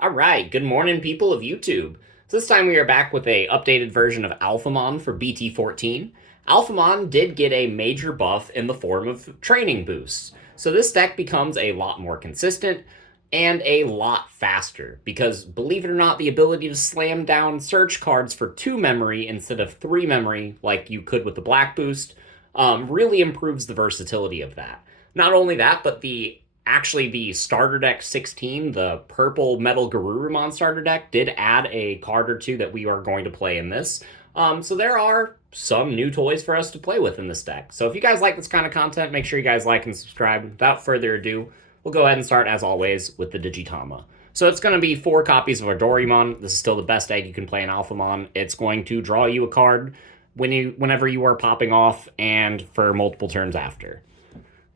All right, good morning, people of YouTube. So this time we are back with a updated version of Alphamon for BT14. Alphamon did get a major buff in the form of training boosts. So this deck becomes a lot more consistent and a lot faster because, believe it or not, the ability to slam down search cards for 2 memory instead of 3 memory like you could with the black boost really improves the versatility of that. Not only that, but the starter deck 16, the purple metal Garurumon starter deck, did add a card or two that we are going to play in this. So there are some new toys for us to play with in this deck. So if you guys like this kind of content, make sure you guys like and subscribe. Without further ado, we'll go ahead and start, as always, with the Digitama. So it's going to be 4 copies of our Doraemon. This is still the best egg you can play in Alphamon. It's going to draw you a card whenever you are popping off and for multiple turns after.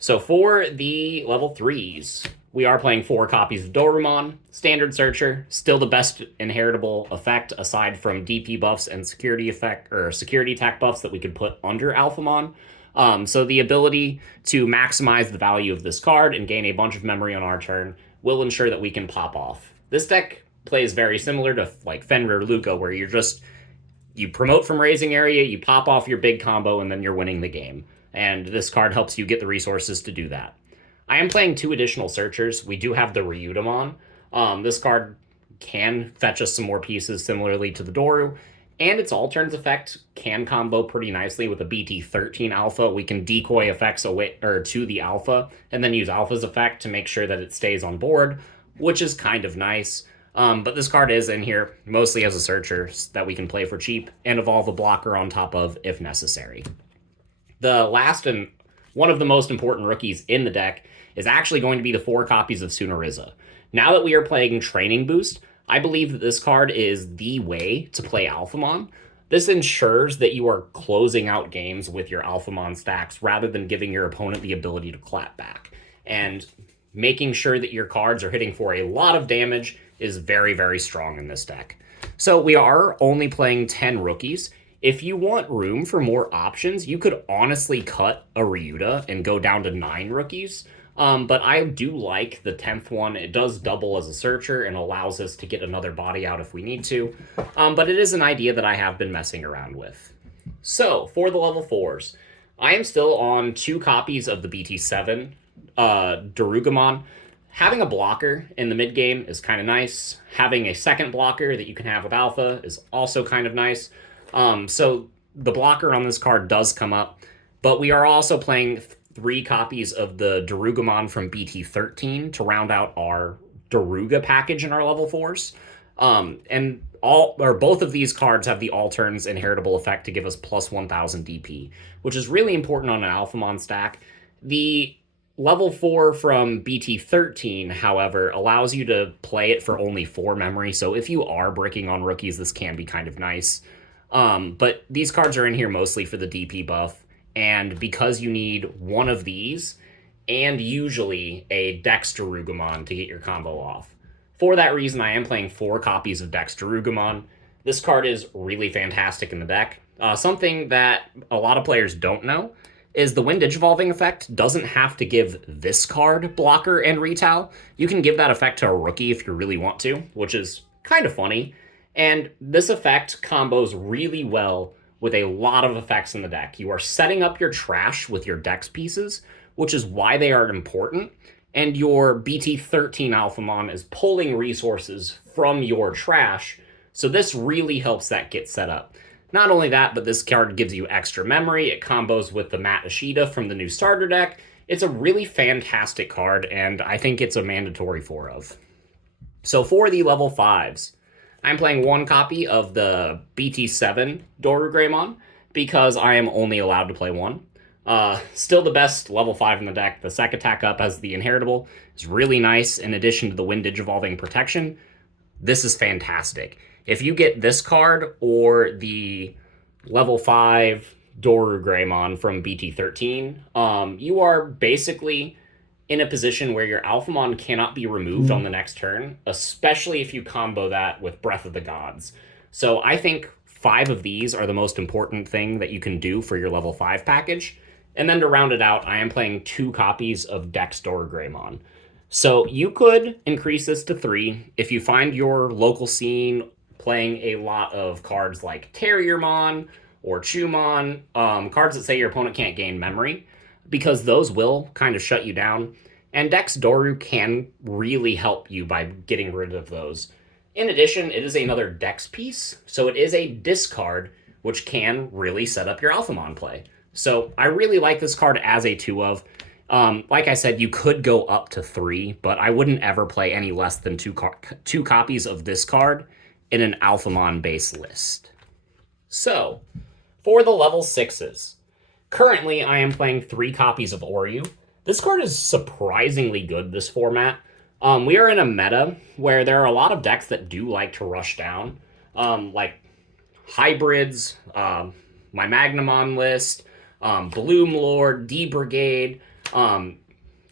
So for the level 3s, we are playing 4 copies of Dorumon, Standard Searcher, still the best inheritable effect aside from DP buffs and security attack buffs that we could put under Alphamon. So the ability to maximize the value of this card and gain a bunch of memory on our turn will ensure that we can pop off. This deck plays very similar to like Fenrir Luca, where you promote from raising area, you pop off your big combo, and then you're winning the game. And this card helps you get the resources to do that. I am playing 2 additional searchers. We do have the Ryudamon. This card can fetch us some more pieces similarly to the Doru, and its all turns effect can combo pretty nicely with a BT13 alpha. We can decoy effects away or to the alpha, and then use alpha's effect to make sure that it stays on board, which is kind of nice. But this card is in here mostly as a searcher that we can play for cheap and evolve a blocker on top of if necessary. The last and one of the most important rookies in the deck is actually going to be the 4 copies of Sunoriza. Now that we are playing Training Boost, I believe that this card is the way to play Alphamon. This ensures that you are closing out games with your Alphamon stacks rather than giving your opponent the ability to clap back. And making sure that your cards are hitting for a lot of damage is very, very strong in this deck. So we are only playing 10 rookies. If you want room for more options, you could honestly cut a Ryuda and go down to 9 rookies. But I do like the 10th one. It does double as a searcher and allows us to get another body out if we need to. But it is an idea that I have been messing around with. So for the level 4s, I am still on 2 copies of the BT7 Darugamon. Having a blocker in the mid game is kind of nice. Having a second blocker that you can have with Alpha is also kind of nice. So the blocker on this card does come up, but we are also playing 3 copies of the Darugamon from BT13 to round out our Daruga package in our level 4s. And both of these cards have the all turns inheritable effect to give us plus 1000 DP, which is really important on an Alphamon stack. The level 4 from BT13, however, allows you to play it for only 4 memory, so if you are breaking on rookies, this can be kind of nice. But these cards are in here mostly for the DP buff, and because you need one of these, and usually a Dex Darugamon to get your combo off. For that reason, I am playing 4 copies of Dex Darugamon. This card is really fantastic in the deck. Something that a lot of players don't know is the when Digivolving effect doesn't have to give this card blocker and retail. You can give that effect to a rookie if you really want to, which is kind of funny. And this effect combos really well with a lot of effects in the deck. You are setting up your trash with your dex pieces, which is why they are important. And your BT13 Alphamon is pulling resources from your trash. So this really helps that get set up. Not only that, but this card gives you extra memory. It combos with the Matt Ishida from the new starter deck. It's a really fantastic card, and I think it's a mandatory 4 of. So for the level 5s, I'm playing 1 copy of the BT7 Doru Greymon because I am only allowed to play 1. Still the best level 5 in the deck. The sec attack up as the inheritable is really nice in addition to the Wind Digivolving protection. This is fantastic. If you get this card or the level 5 Doru Greymon from BT13, you are basically in a position where your Alphamon cannot be removed on the next turn, especially if you combo that with Breath of the Gods. So I think 5 of these are the most important thing that you can do for your level 5 package. And then to round it out, I am playing 2 copies of Dex Doru Greymon. So you could increase this to 3 if you find your local scene playing a lot of cards like Terriermon or Chumon, cards that say your opponent can't gain memory, because those will kind of shut you down. And Dex Doru can really help you by getting rid of those. In addition, it is another Dex piece, so it is a discard, which can really set up your Alphamon play. So I really like this card as a 2 of. Like I said, you could go up to 3, but I wouldn't ever play any less than two copies of this card in an Alphamon base list. So, for the level 6s, currently I am playing 3 copies of Oryu. This card is surprisingly good this format. We are in a meta where there are a lot of decks that do like to rush down, like hybrids, my Magnamon list, Bloom Lord, D-Brigade.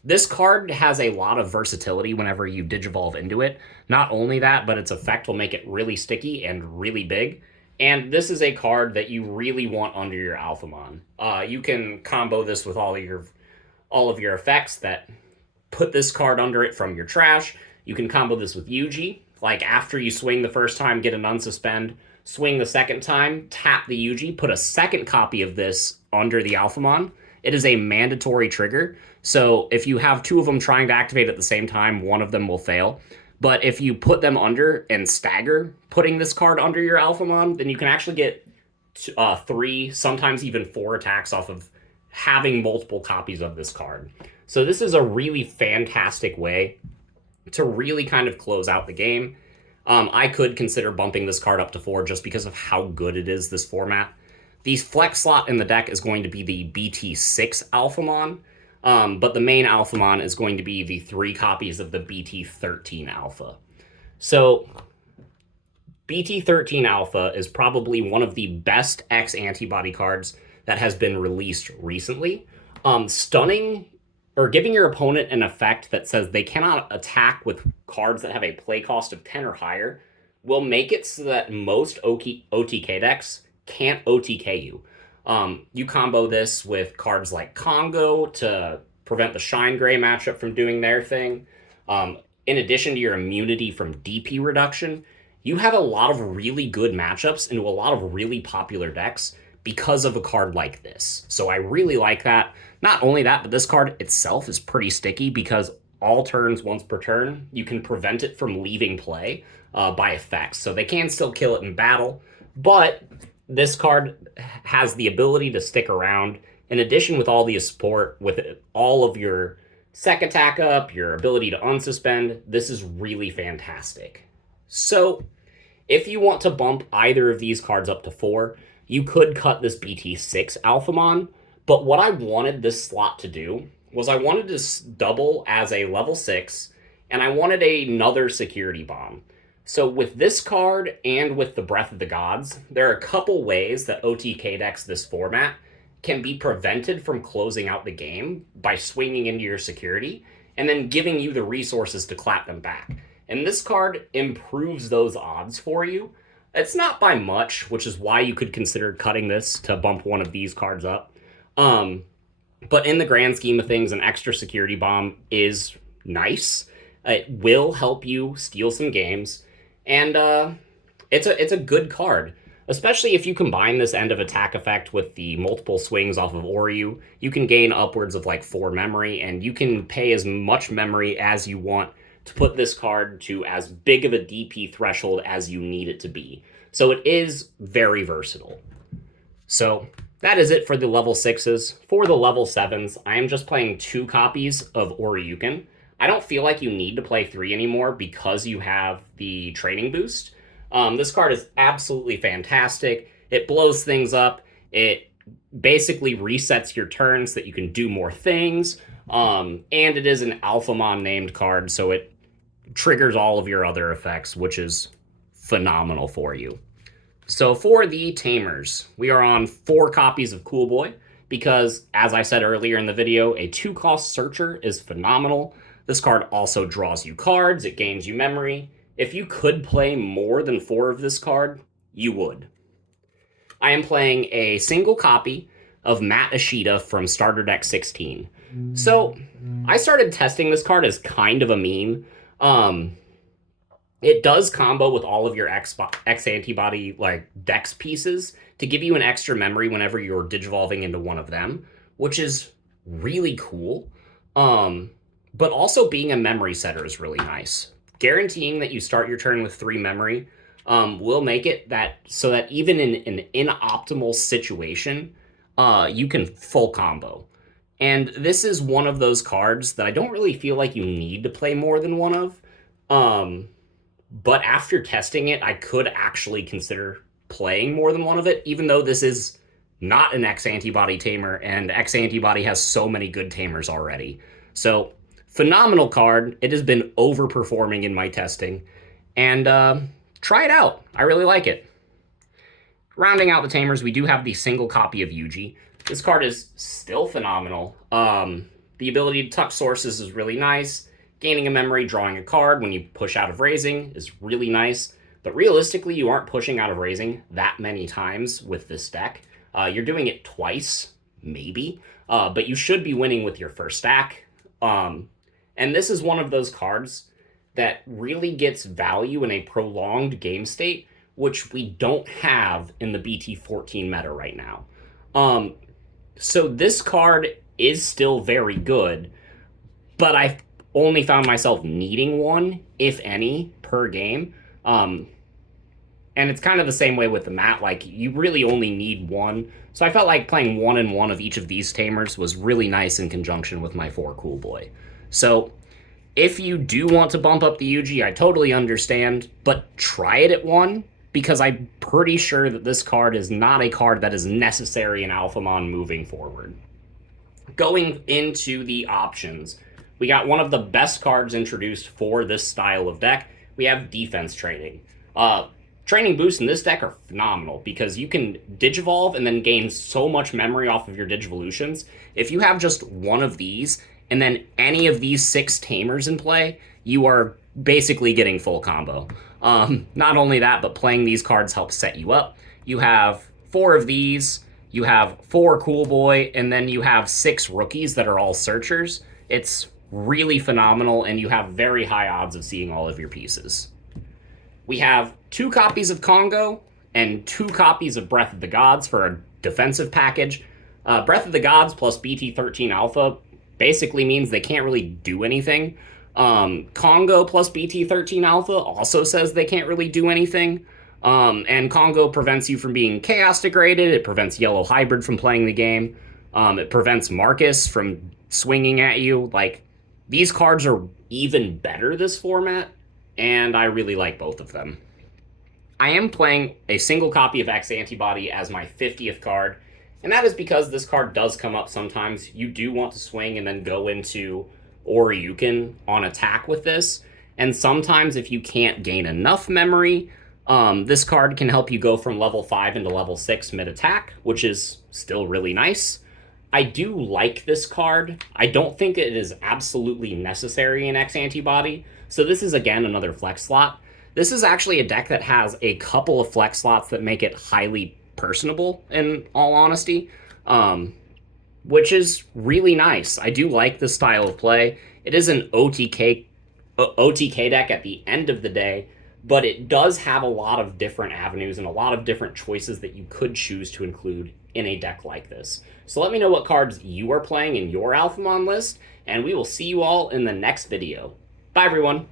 This card has a lot of versatility whenever you Digivolve into it. Not only that, but its effect will make it really sticky and really big. And this is a card that you really want under your Alphamon. You can combo this with all of your effects that put this card under it from your trash. You can combo this with Yuji. Like after you swing the first time, get an unsuspend. Swing the second time, tap the Yuji, put a second copy of this under the Alphamon. It is a mandatory trigger. So if you have 2 of them trying to activate at the same time, one of them will fail. But if you put them under and stagger putting this card under your Alphamon, then you can actually get 3, sometimes even 4 attacks off of having multiple copies of this card. So this is a really fantastic way to really kind of close out the game. I could consider bumping this card up to 4 just because of how good it is this format. The flex slot in the deck is going to be the BT6 Alphamon, but the main Alphamon is going to be the 3 copies of the BT13 Alpha. So BT13 Alpha is probably one of the best X antibody cards that has been released recently. Stunning or giving your opponent an effect that says they cannot attack with cards that have a play cost of 10 or higher will make it so that most OTK decks can't OTK you. You combo this with cards like Congo to prevent the Shine Gray matchup from doing their thing. In addition to your immunity from DP reduction, you have a lot of really good matchups into a lot of really popular decks because of a card like this. So I really like that. Not only that, but this card itself is pretty sticky because all turns once per turn, you can prevent it from leaving play by effects. So they can still kill it in battle, but this card has the ability to stick around. In addition, with all the support, with all of your sec attack up, your ability to unsuspend, this is really fantastic. So if you want to bump either of these cards up to 4, you could cut this BT6 Alphamon, but what I wanted this slot to do was I wanted to double as a level 6, and I wanted another security bomb. So with this card and with the Breath of the Gods, there are a couple ways that OTK decks this format can be prevented from closing out the game by swinging into your security and then giving you the resources to clap them back. And this card improves those odds for you. It's not by much, which is why you could consider cutting this to bump one of these cards up. But in the grand scheme of things, an extra security bomb is nice. It will help you steal some games. And it's a good card, especially if you combine this end of attack effect with the multiple swings off of Oryu. You can gain upwards of like 4 memory, and you can pay as much memory as you want to put this card to as big of a DP threshold as you need it to be. So it is very versatile. So that is it for the level 6s. For the level 7s, I am just playing 2 copies of Oryuken. I don't feel like you need to play 3 anymore because you have the training boost. This card is absolutely fantastic. It blows things up. It basically resets your turns so that you can do more things. And it is an Alphamon named card, so it triggers all of your other effects, which is phenomenal for you. So for the Tamers, we are on 4 copies of Cool Boy because, as I said earlier in the video, a 2-cost Searcher is phenomenal. This card also draws you cards, it gains you memory. If you could play more than 4 of this card, you would. I am playing a single copy of Matt Ishida from Starter Deck 16. So I started testing this card as kind of a meme. It does combo with all of your X antibody like dex pieces to give you an extra memory whenever you're digivolving into one of them, which is really cool. Um, but also being a memory setter is really nice. Guaranteeing that you start your turn with 3 memory will make it that so that even in an inoptimal situation, you can full combo. And this is one of those cards that I don't really feel like you need to play more than one of. Um, but after testing it, I could actually consider playing more than one of it, even though this is not an X antibody tamer, and X antibody has so many good tamers already. So, phenomenal card. It has been overperforming in my testing. And try it out. I really like it. Rounding out the tamers, we do have the single copy of Yuji. This card is still phenomenal. The ability to tuck sources is really nice. Gaining a memory, drawing a card when you push out of raising is really nice. But realistically, you aren't pushing out of raising that many times with this deck. You're doing it twice, maybe. But you should be winning with your first stack. And this is one of those cards that really gets value in a prolonged game state, which we don't have in the BT14 meta right now. So this card is still very good, but I've only found myself needing one, if any, per game. And it's kind of the same way with the mat. Like, you really only need one. So I felt like playing 1 and 1 of each of these tamers was really nice in conjunction with my 4 Cool Boy. So if you do want to bump up the Yuji, I totally understand, but try it at 1, because I'm pretty sure that this card is not a card that is necessary in Alphamon moving forward. Going into the options, we got one of the best cards introduced for this style of deck. We have defense training. Training boosts in this deck are phenomenal because you can Digivolve and then gain so much memory off of your Digivolutions. If you have just one of these and then any of these 6 tamers in play, you are basically getting full combo. Not only that, but playing these cards helps set you up. You have 4 of these, you have 4 Cool Boy, and then you have 6 rookies that are all searchers. It's really phenomenal, and you have very high odds of seeing all of your pieces. We have 2 copies of Congo and 2 copies of Breath of the Gods for a defensive package. Breath of the Gods plus BT13 Alpha basically means they can't really do anything. Congo plus BT13 Alpha also says they can't really do anything. And Congo prevents you from being Chaos Degraded. It prevents Yellow Hybrid from playing the game. It prevents Marcus from swinging at you. Like, these cards are even better this format, and I really like both of them. I am playing a single copy of X Antibody as my 50th card, and that is because this card does come up sometimes. You do want to swing and then go into Oryukin on attack with this, and sometimes if you can't gain enough memory, this card can help you go from level 5 into level 6 mid-attack, which is still really nice. I do like this card. I don't think it is absolutely necessary in X Antibody, so this is, again, another flex slot. This is actually a deck that has a couple of flex slots that make it highly personable, in all honesty, which is really nice. I do like this style of play. It is an OTK deck at the end of the day, but it does have a lot of different avenues and a lot of different choices that you could choose to include in a deck like this. So let me know what cards you are playing in your Alphamon list, and we will see you all in the next video. Bye, everyone.